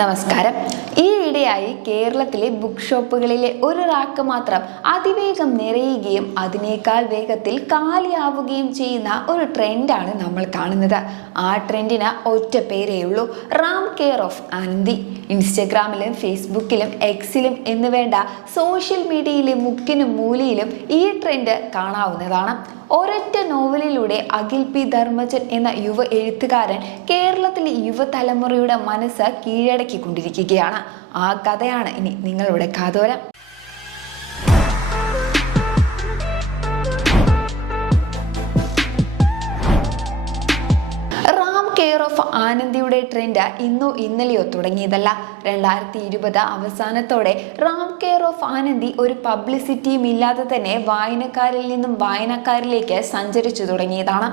നമസ്കാരം. ഈ ഇടയായി കേരളത്തിലെ ബുക്ക് ഷോപ്പുകളിലെ ഒരു റാക്ക് മാത്രം അതിവേഗം നിറയുകയും അതിനേക്കാൾ വേഗത്തിൽ കാലിയാവുകയും ചെയ്യുന്ന ഒരു ട്രെൻഡാണ് നമ്മൾ കാണുന്നത്. ആ ട്രെൻഡിന് ഒറ്റ പേരേ ഉള്ളൂ. റാം കെയർ ഓഫ് അനന്തി ഇൻസ്റ്റഗ്രാമിലും ഫേസ്ബുക്കിലും എക്സിലും എന്ന് വേണ്ട സോഷ്യൽ മീഡിയയിലെ മുക്കിനും മൂലയിലും ഈ ട്രെൻഡ് കാണാവുന്നതാണ്. ഒരൊറ്റ നോവലിലൂടെ അഖിൽ പി ധർമ്മജൻ എന്ന യുവ എഴുത്തുകാരൻ കേരളത്തിലെ യുവതലമുറയുടെ മനസ്സ് കീഴടക്കിക്കൊണ്ടിരിക്കുകയാണ് ആ കഥയാണ് ഇനി നിങ്ങളുടെ കാതോരം. റാം കെയർ ഓഫ് ആനന്ദിയുടെ ട്രെൻഡ് ഇന്നോ ഇന്നലെയോ തുടങ്ങിയതല്ല. രണ്ടായിരത്തി ഇരുപത് അവസാനത്തോടെ റാം കെയർ ഓഫ് ആനന്ദി ഒരു പബ്ലിസിറ്റിയും ഇല്ലാതെ തന്നെ വായനക്കാരിൽ നിന്നും വായനക്കാരിലേക്ക് സഞ്ചരിച്ചു തുടങ്ങിയതാണ്.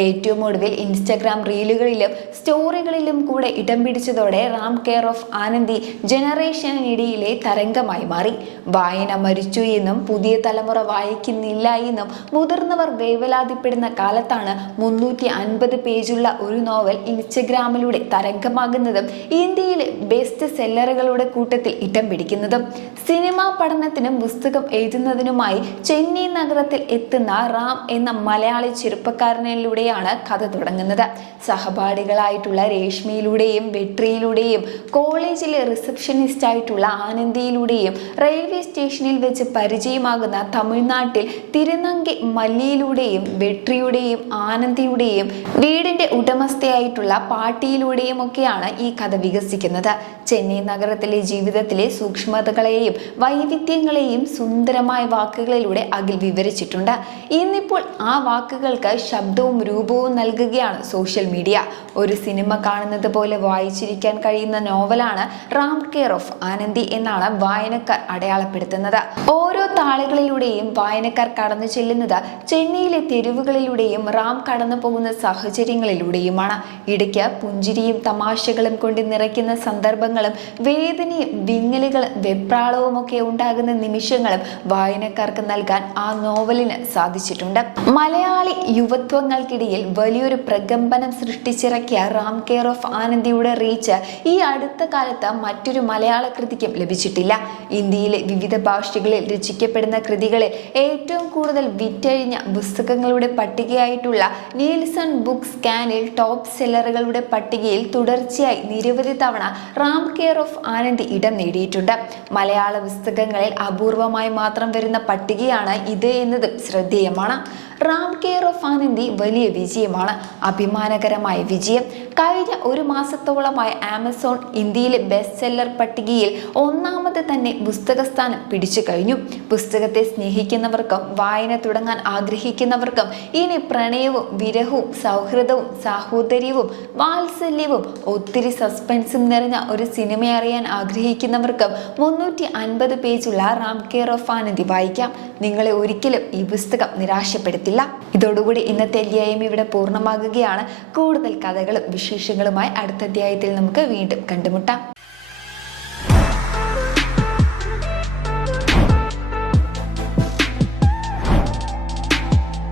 ഏറ്റവും ഒടുവിൽ ഇൻസ്റ്റഗ്രാം റീലുകളിലും സ്റ്റോറികളിലും കൂടെ ഇടം പിടിച്ചതോടെ റാം കെയർ ഓഫ് ആനന്ദി ജനറേഷനിടയിലെ തരംഗമായി മാറി. വായന മരിച്ചു എന്നും പുതിയ തലമുറ വായിക്കുന്നില്ല എന്നും മുതിർന്നവർ വേവലാതിപ്പെടുന്ന കാലത്താണ് മുന്നൂറ്റി അൻപത് പേജുള്ള ഒരു നോവൽ ഇൻസ്റ്റഗ്രാമിലൂടെ തരംഗമാകുന്നതും ഇന്ത്യയിലെ ബെസ്റ്റ് സെല്ലറുകളുടെ കൂട്ടത്തിൽ ഇടം പിടിക്കുന്നതും സിനിമാ പഠനത്തിനും പുസ്തകം എഴുതുന്നതിനുമായി ചെന്നൈ നഗരത്തിൽ എത്തുന്ന റാം എന്ന മലയാളി ചെറുപ്പക്കാരനിലൂടെയാണ് കഥ തുടങ്ങുന്നത്. സഹപാഠികളായിട്ടുള്ള രേഷ്മയിലൂടെയും വെട്രിയിലൂടെയും കോളേജിലെ റിസപ്ഷനിസ്റ്റ് ആയിട്ടുള്ള ആനന്ദിയിലൂടെയും റെയിൽവേ സ്റ്റേഷനിൽ വെച്ച് പരിചയമാകുന്ന തമിഴ്നാട്ടിൽ തിരുനങ്കി മല്ലിയിലൂടെയും വെട്രിയുടെയും ആനന്ദിയുടെയും വീടിന്റെ ഉടമസ്ഥയായിട്ടുള്ള പാട്ടിയിലൂടെയും ഒക്കെയാണ് ഈ കഥ വികസിക്കുന്നത്. ചെന്നൈ നഗരത്തിലെ ജീവിതത്തിലെ സൂക്ഷ്മതകളെയും വൈവിധ്യങ്ങളെയും സുന്ദരമായ വാക്കുകളിലൂടെ അഖിൽ വിവരിച്ചിട്ടുണ്ട്. ഇന്നിപ്പോൾ ആ വാക്കുകൾക്ക് ശബ്ദവും രൂപവും നൽകുകയാണ് സോഷ്യൽ മീഡിയ. ഒരു സിനിമ കാണുന്നത് പോലെ വായിച്ചിരിക്കാൻ കഴിയുന്ന നോവലാണ് റാം കെയർ ഓഫ് ആനന്ദി എന്നാണ് വായനക്കാർ അടയാളപ്പെടുത്തുന്നത്. ഓരോ താളുകളിലൂടെയും വായനക്കാർ കടന്നു ചെല്ലുന്നത് ചെന്നൈയിലെ തെരുവുകളിലൂടെയും റാം കടന്നു പോകുന്ന സാഹചര്യങ്ങളിലൂടെയുമാണ്. ഇടയ്ക്ക് പുഞ്ചിരിയും തമാശകളും കൊണ്ട് നിറയ്ക്കുന്ന സന്ദർഭങ്ങളും വേദനയും വിങ്ങലുകളും വെപ്രാളവും ഒക്കെ ഉണ്ടാകുന്ന നിമിഷങ്ങളും വായനക്കാർക്ക് നൽകാൻ ആ നോവലിന് സാധിച്ചിട്ടുണ്ട്. മലയാളി യുവത്വങ്ങൾക്കിടയിൽ വലിയൊരു പ്രകമ്പനം സൃഷ്ടിച്ചിറക്കിയ റാം കെയർ ഓഫ് ആനന്ദിയുടെ റീച്ച് ഈ അടുത്ത കാലത്ത് മറ്റൊരു മലയാള കൃതിക്കും ലഭിച്ചിട്ടില്ല. ഇന്ത്യയിലെ വിവിധ ഭാഷകളിൽ രചിക്കപ്പെടുന്ന കൃതികളെ ഏറ്റവും കൂടുതൽ വിറ്റഴിഞ്ഞ പുസ്തകങ്ങളുടെ പട്ടികയായിട്ടുള്ള നീൽസൺ ബുക്ക് സ്കാനിൽ ടോപ്പ് സെല്ലറുകളുടെ പട്ടികയിൽ തുടർച്ചയായി നിരവധി തവണ റാം കെയർ ഓഫ് ആനന്ദ് ഇടം നേടിയിട്ടുണ്ട്. മലയാള പുസ്തകങ്ങളിൽ അപൂർവമായി മാത്രം വരുന്ന പട്ടികയാണ് ഇത് എന്നതും ശ്രദ്ധേയമാണ്. റാം കെയർ ഓഫ് ആനന്ദി വലിയ വിജയമാണ്. അഭിമാനകരമായ വിജയം. കഴിഞ്ഞ ഒരു മാസത്തോളമായി ആമസോൺ ഇന്ത്യയിലെ ബെസ്റ്റ് സെല്ലർ പട്ടികയിൽ ഒന്നാമത് തന്നെ പുസ്തക സ്ഥാനം പിടിച്ചു കഴിഞ്ഞു. പുസ്തകത്തെ സ്നേഹിക്കുന്നവർക്കും വായന തുടങ്ങാൻ ആഗ്രഹിക്കുന്നവർക്കും ഇനി പ്രണയവും വിരഹവും സൗഹൃദവും സാഹോദര്യവും വാത്സല്യവും ഒത്തിരി സസ്പെൻസും നിറഞ്ഞ ഒരു സിനിമ അറിയാൻ ആഗ്രഹിക്കുന്നവർക്കും മുന്നൂറ്റി അൻപത് പേജുള്ള റാം കെയർ ഓഫ് ആനന്ദി വായിക്കാം. നിങ്ങളെ ഒരിക്കലും ഈ പുസ്തകം നിരാശപ്പെടുത്തില്ല. ഇതോടുകൂടി ഇന്നത്തെ അധ്യായം ഇവിടെ പൂർണമാകുകയാണ്. കൂടുതൽ കഥകളും വിശേഷങ്ങളുമായി അടുത്ത അധ്യായത്തിൽ നമുക്ക് വീണ്ടും കണ്ടുമുട്ടാം.